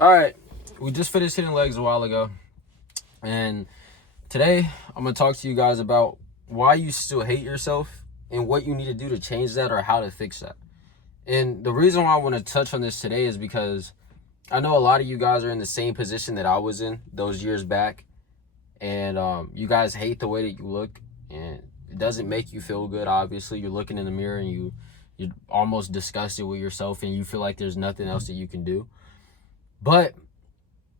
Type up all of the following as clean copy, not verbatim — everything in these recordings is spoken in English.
All right, we just finished hitting legs a while ago, and today I'm gonna talk to you guys about why you still hate yourself and what you need to do to change that or how to fix that. And the reason why I want to touch on this today is because I know a lot of you guys are in the same position that I was in those years back, and you guys hate the way that you look, and it doesn't make you feel good. Obviously, you're looking in the mirror and you're almost disgusted with yourself, and you feel like there's nothing else that you can do. But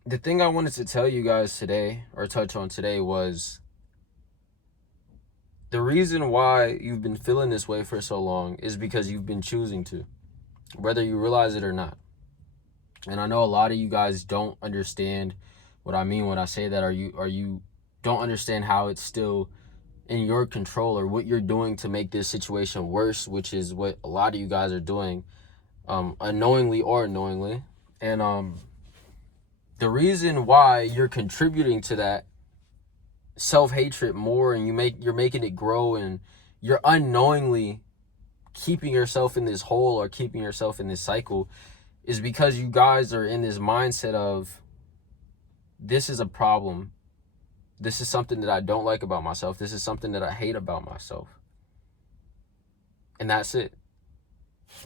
the thing I wanted to tell you guys today, or touch on today, was the reason why you've been feeling this way for so long is because you've been choosing to, whether you realize it or not. And I know a lot of you guys don't understand what I mean when I say that, or you don't understand how it's still in your control or what you're doing to make this situation worse, which is what a lot of you guys are doing, unknowingly or knowingly. And the reason why you're contributing to that self-hatred more, and you're making it grow, and you're unknowingly keeping yourself in this hole or keeping yourself in this cycle, is because you guys are in this mindset of, this is a problem, this is something that I don't like about myself, this is something that I hate about myself, and that's it.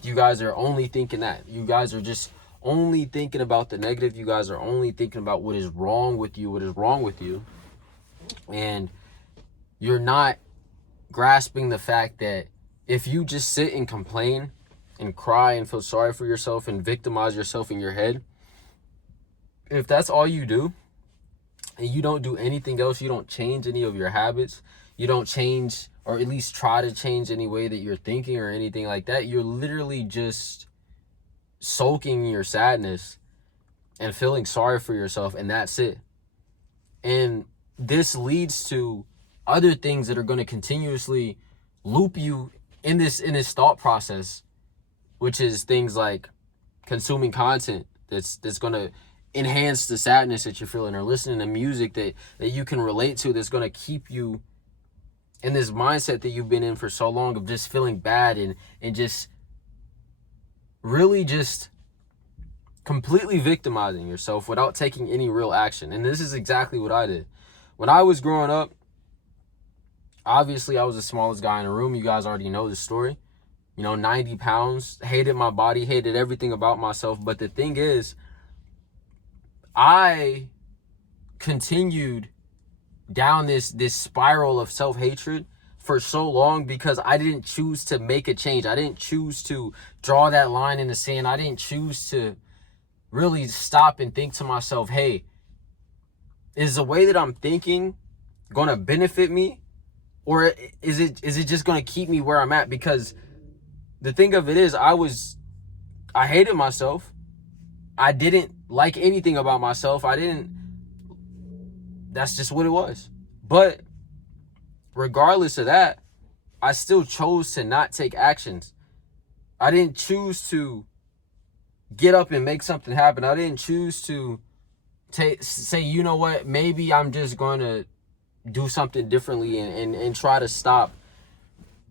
You guys are only thinking that. You guys are just only thinking about the negative. You guys are only thinking about what is wrong with you, and you're not grasping the fact that if you just sit and complain and cry and feel sorry for yourself and victimize yourself in your head, if that's all you do and you don't do anything else, you don't change any of your habits, you don't change or at least try to change any way that you're thinking or anything like that, you're literally just soaking in your sadness and feeling sorry for yourself, and that's it. And this leads to other things that are going to continuously loop you in this thought process, which is things like consuming content that's going to enhance the sadness that you're feeling, or listening to music that you can relate to, that's going to keep you in this mindset that you've been in for so long of just feeling bad and just really just completely victimizing yourself without taking any real action. And this is exactly what I did. When I was growing up, obviously I was the smallest guy in the room. You guys already know the story. 90 pounds, hated my body, hated everything about myself. But the thing is, I continued down this spiral of self-hatred for so long because I didn't choose to make a change. I didn't choose to draw that line in the sand. I didn't choose to really stop and think to myself, hey, is the way that I'm thinking going to benefit me, or is it just going to keep me where I'm at? Because the thing of it is, I hated myself. I didn't like anything about myself. That's just what it was. But regardless of that, I still chose to not take actions. I didn't choose to get up and make something happen. I didn't choose to say, you know what, maybe I'm just going to do something differently and try to stop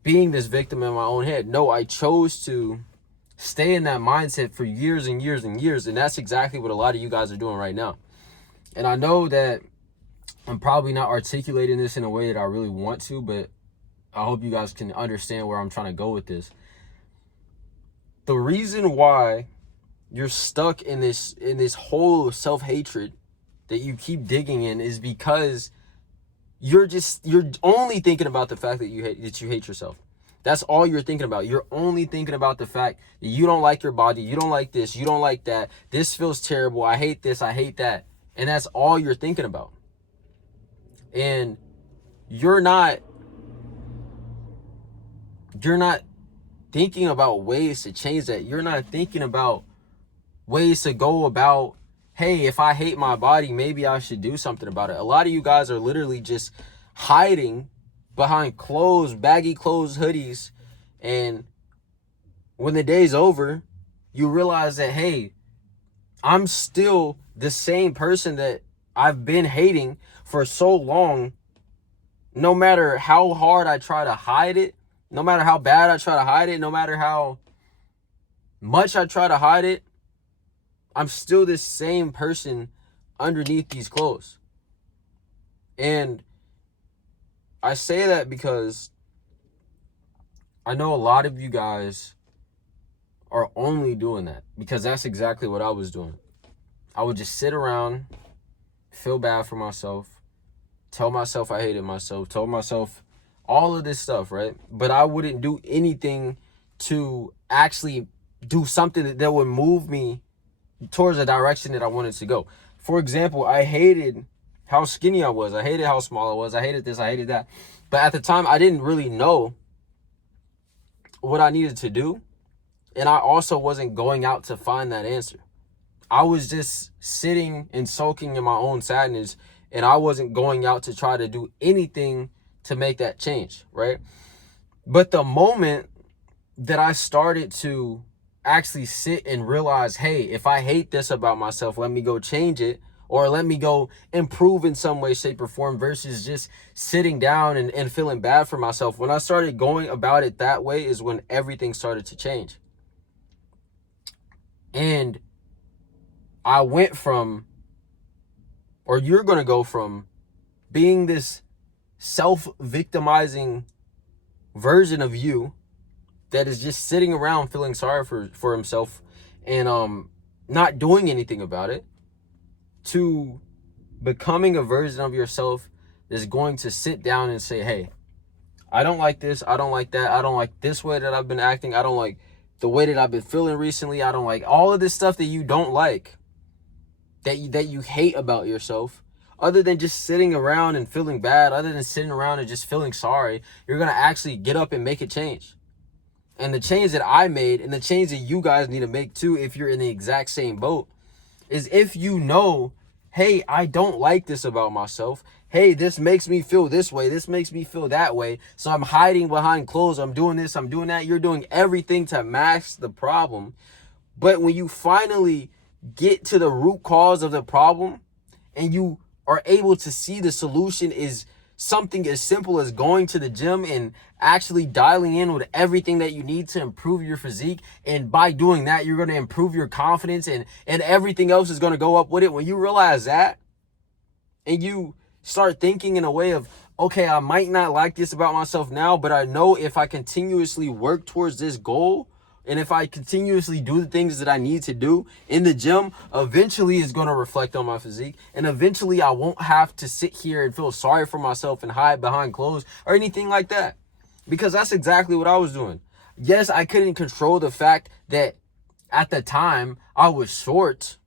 being this victim in my own head. No, I chose to stay in that mindset for years and years and years. And that's exactly what a lot of you guys are doing right now. And I know that I'm probably not articulating this in a way that I really want to, but I hope you guys can understand where I'm trying to go with this. The reason why you're stuck in this hole of self-hatred that you keep digging in is because you're only thinking about the fact that you hate yourself. That's all you're thinking about. You're only thinking about the fact that you don't like your body, you don't like this, you don't like that, this feels terrible, I hate this, I hate that. And that's all you're thinking about. And you're not thinking about ways to change that. You're not thinking about ways to go about, hey, if I hate my body, maybe I should do something about it. A lot of you guys are literally just hiding behind clothes, baggy clothes, hoodies. And when the day's over, you realize that, hey, I'm still the same person that I've been hating for so long. No matter how hard I try to hide it, no matter how bad I try to hide it, no matter how much I try to hide it, I'm still this same person underneath these clothes. And I say that because I know a lot of you guys are only doing that, because that's exactly what I was doing. I would just sit around, feel bad for myself, tell myself I hated myself, tell myself all of this stuff, right? But I wouldn't do anything to actually do something that would move me towards the direction that I wanted to go. For example, I hated how skinny I was. I hated how small I was. I hated this. I hated that. But at the time, I didn't really know what I needed to do. And I also wasn't going out to find that answer. I was just sitting and soaking in my own sadness, and I wasn't going out to try to do anything to make that change, right? But the moment that I started to actually sit and realize, hey, if I hate this about myself, let me go change it, or let me go improve in some way, shape, or form, versus just sitting down and feeling bad for myself. When I started going about it that way is when everything started to change. And I went from, or you're going to go from, being this self-victimizing version of you that is just sitting around feeling sorry for himself and not doing anything about it, to becoming a version of yourself that's going to sit down and say, hey, I don't like this, I don't like that, I don't like this way that I've been acting, I don't like the way that I've been feeling recently, I don't like all of this stuff that you don't like, that you hate about yourself. Other than just sitting around and feeling bad, other than sitting around and just feeling sorry, you're going to actually get up and make a change. And the change that I made, and the change that you guys need to make too, if you're in the exact same boat, is if you know, hey, I don't like this about myself. Hey, this makes me feel this way. This makes me feel that way. So I'm hiding behind clothes. I'm doing this. I'm doing that. You're doing everything to mask the problem. But when you finally get to the root cause of the problem, and you are able to see the solution is something as simple as going to the gym and actually dialing in with everything that you need to improve your physique, and by doing that, you're going to improve your confidence, and everything else is going to go up with it. When you realize that, and you start thinking in a way of, okay, I might not like this about myself now, but I know if I continuously work towards this goal, and if I continuously do the things that I need to do in the gym, eventually it's going to reflect on my physique. And eventually I won't have to sit here and feel sorry for myself and hide behind clothes or anything like that. Because that's exactly what I was doing. Yes, I couldn't control the fact that at the time I was short.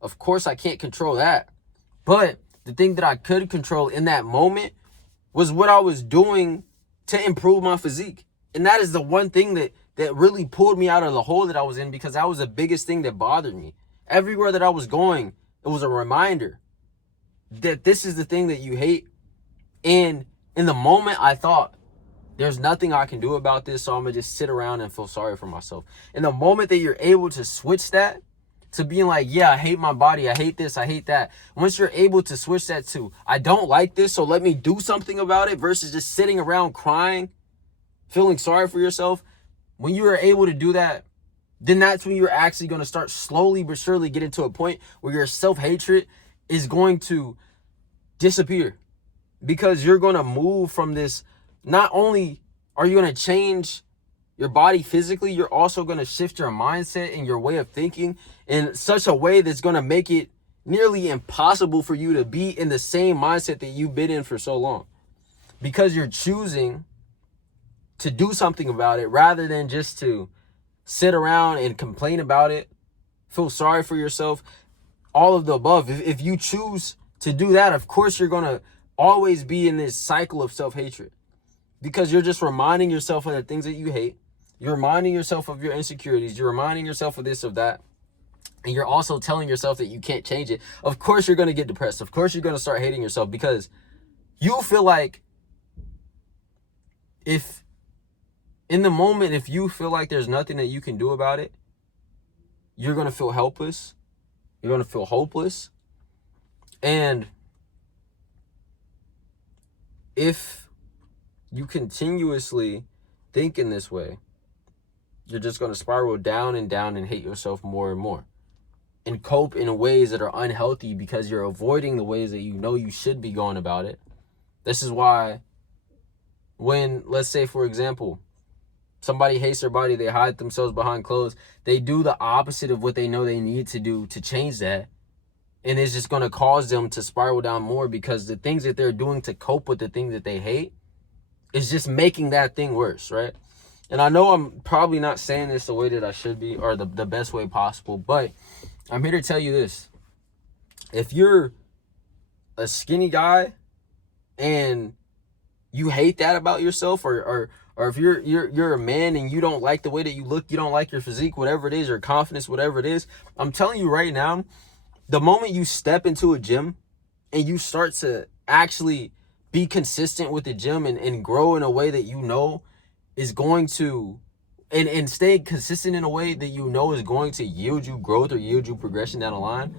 Of course, I can't control that. But the thing that I could control in that moment was what I was doing to improve my physique. And that is the one thing that really pulled me out of the hole that I was in, because that was the biggest thing that bothered me. Everywhere that I was going, it was a reminder that this is the thing that you hate. And in the moment, I thought, there's nothing I can do about this, so I'm going to just sit around and feel sorry for myself. In the moment that you're able to switch that to being like, yeah, I hate my body, I hate this, I hate that. Once you're able to switch that to, I don't like this, so let me do something about it, versus just sitting around crying, feeling sorry for yourself. When you are able to do that, then that's when you're actually going to start slowly but surely getting to a point where your self-hatred is going to disappear. Because you're going to move from this, not only are you going to change your body physically, you're also going to shift your mindset and your way of thinking in such a way that's going to make it nearly impossible for you to be in the same mindset that you've been in for so long. Because you're choosing to do something about it rather than just to sit around and complain about it, feel sorry for yourself, all of the above. If you choose to do that, of course you're going to always be in this cycle of self-hatred, because you're just reminding yourself of the things that you hate. You're reminding yourself of your insecurities. You're reminding yourself of this, of that. And you're also telling yourself that you can't change it. Of course you're going to get depressed. Of course you're going to start hating yourself, because you feel like if you feel like there's nothing that you can do about it, you're going to feel helpless. You're going to feel hopeless. And if you continuously think in this way, you're just going to spiral down and down and hate yourself more and more. and cope in ways that are unhealthy because you're avoiding the ways that you know you should be going about it. This is why when, let's say, for example, somebody hates their body, they hide themselves behind clothes, they do the opposite of what they know they need to do to change that. And it's just going to cause them to spiral down more, because the things that they're doing to cope with the thing that they hate is just making that thing worse, right? And I know I'm probably not saying this the way that I should be, or the best way possible, but I'm here to tell you this. If you're a skinny guy and you hate that about yourself, or if you're a man and you don't like the way that you look, you don't like your physique, whatever it is, your confidence, whatever it is, I'm telling you right now, the moment you step into a gym and you start to actually be consistent with the gym and grow in a way that you know is going to, and stay consistent in a way that you know is going to yield you growth or yield you progression down the line,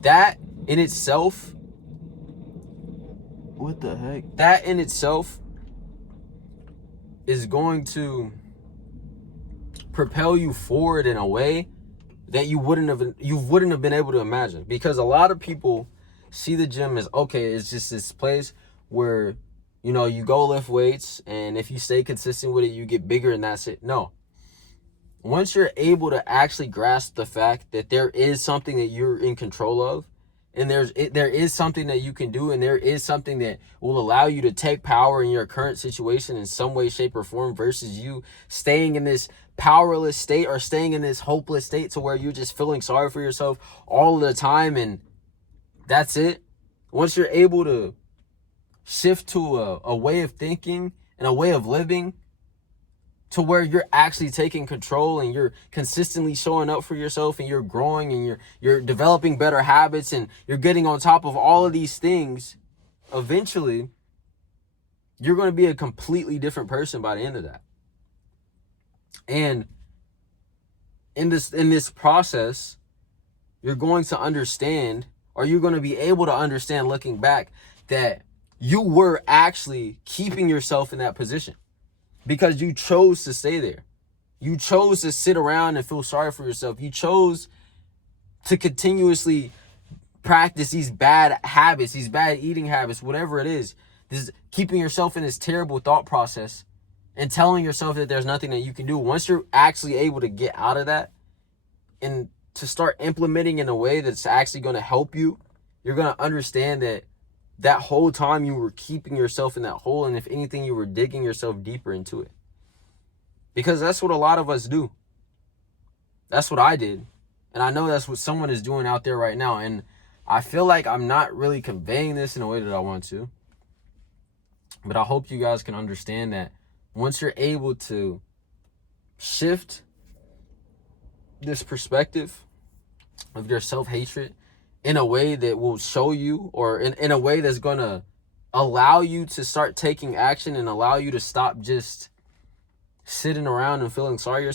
that in itself, what the heck? That in itself is going to propel you forward in a way that you wouldn't have been able to imagine. Because a lot of people see the gym as, okay, it's just this place where, you know, you go lift weights, and if you stay consistent with it, you get bigger and that's it. No. Once you're able to actually grasp the fact that there is something that you're in control of, and there is something that you can do, and there is something that will allow you to take power in your current situation in some way, shape, or form, versus you staying in this powerless state or staying in this hopeless state to where you're just feeling sorry for yourself all the time and that's it. Once you're able to shift to a way of thinking and a way of living to where you're actually taking control and you're consistently showing up for yourself and you're growing and you're developing better habits and you're getting on top of all of these things, eventually you're going to be a completely different person by the end of that. And in this process, you're going to understand, or you're going to be able to understand looking back, that you were actually keeping yourself in that position because you chose to stay there. You chose to sit around and feel sorry for yourself. You chose to continuously practice these bad habits, these bad eating habits, whatever it is. This is keeping yourself in this terrible thought process and telling yourself that there's nothing that you can do. Once you're actually able to get out of that and to start implementing in a way that's actually going to help you, you're going to understand that that whole time you were keeping yourself in that hole, and if anything, you were digging yourself deeper into it. Because that's what a lot of us do. That's what I did. And I know that's what someone is doing out there right now. And I feel like I'm not really conveying this in a way that I want to. But I hope you guys can understand that once you're able to shift this perspective of your self-hatred in a way that will show you, or in a way that's going to allow you to start taking action and allow you to stop just sitting around and feeling sorry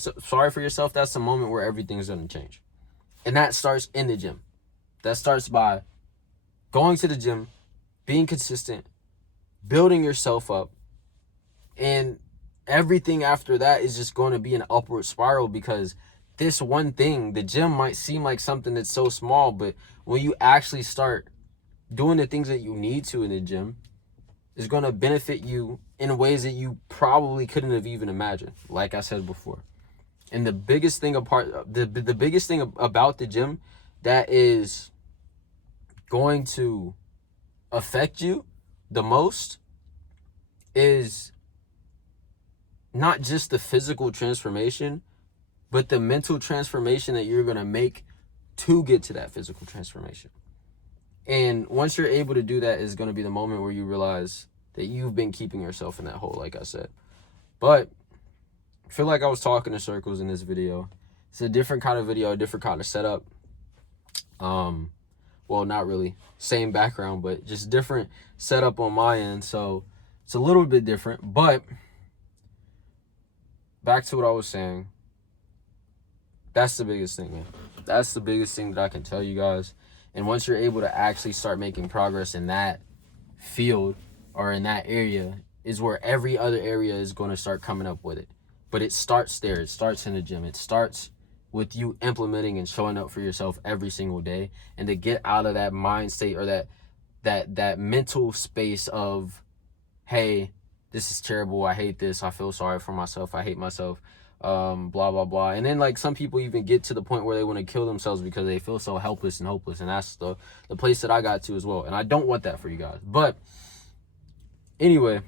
for yourself, that's the moment where everything's going to change. And that starts in the gym. That starts by going to the gym, being consistent, building yourself up, and everything after that is just going to be an upward spiral, because this one thing, the gym, might seem like something that's so small, but when you actually start doing the things that you need to in the gym, it's going to benefit you in ways that you probably couldn't have even imagined, like I said before. And the biggest thing about the gym that is going to affect you the most is not just the physical transformation, but the mental transformation that you're going to make to get to that physical transformation. And once you're able to do that is going to be the moment where you realize that you've been keeping yourself in that hole, like I said. But I feel like I was talking in circles in this video. It's a different kind of video, a different kind of setup. Well, not really. Same background, but just different setup on my end. So it's a little bit different. But back to what I was saying. That's the biggest thing, man. That's the biggest thing that I can tell you guys. And once you're able to actually start making progress in that field or in that area, is where every other area is going to start coming up with it. But it starts there. It starts in the gym. It starts with you implementing and showing up for yourself every single day, and to get out of that mind state or that mental space of, hey, this is terrible, I hate this, I feel sorry for myself, I hate myself, blah blah blah. And then like some people even get to the point where they want to kill themselves because they feel so helpless and hopeless, and that's the place that I got to as well, and I don't want that for you guys. But anyway,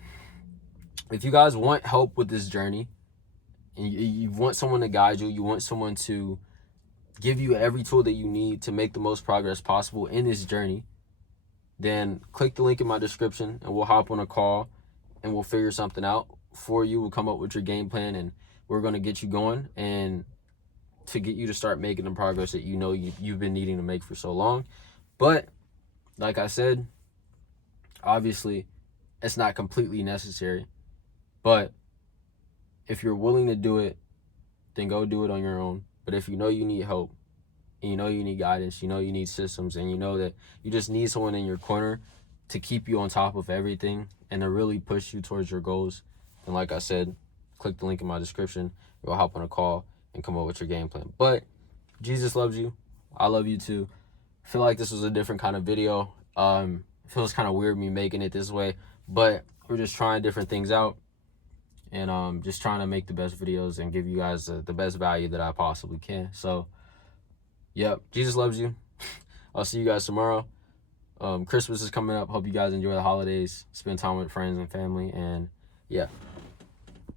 if you guys want help with this journey, and you want someone to guide you, you want someone to give you every tool that you need to make the most progress possible in this journey, then click the link in my description and we'll hop on a call and we'll figure something out for you. We'll come up with your game plan, and we're going to get you going and to get you to start making the progress that you know you've been needing to make for so long. But like I said, obviously it's not completely necessary, but if you're willing to do it, then go do it on your own. But if you know you need help, and you know you need guidance, you know you need systems, and you know that you just need someone in your corner to keep you on top of everything and to really push you towards your goals, then like I said, click the link in my description. We'll hop on a call and come up with your game plan. But Jesus loves you. I love you too. I feel like this was a different kind of video. It feels kind of weird me making it this way, but we're just trying different things out, and just trying to make the best videos and give you guys the best value that I possibly can. So, yep, Jesus loves you. I'll see you guys tomorrow. Christmas is coming up. Hope you guys enjoy the holidays, spend time with friends and family, and yeah.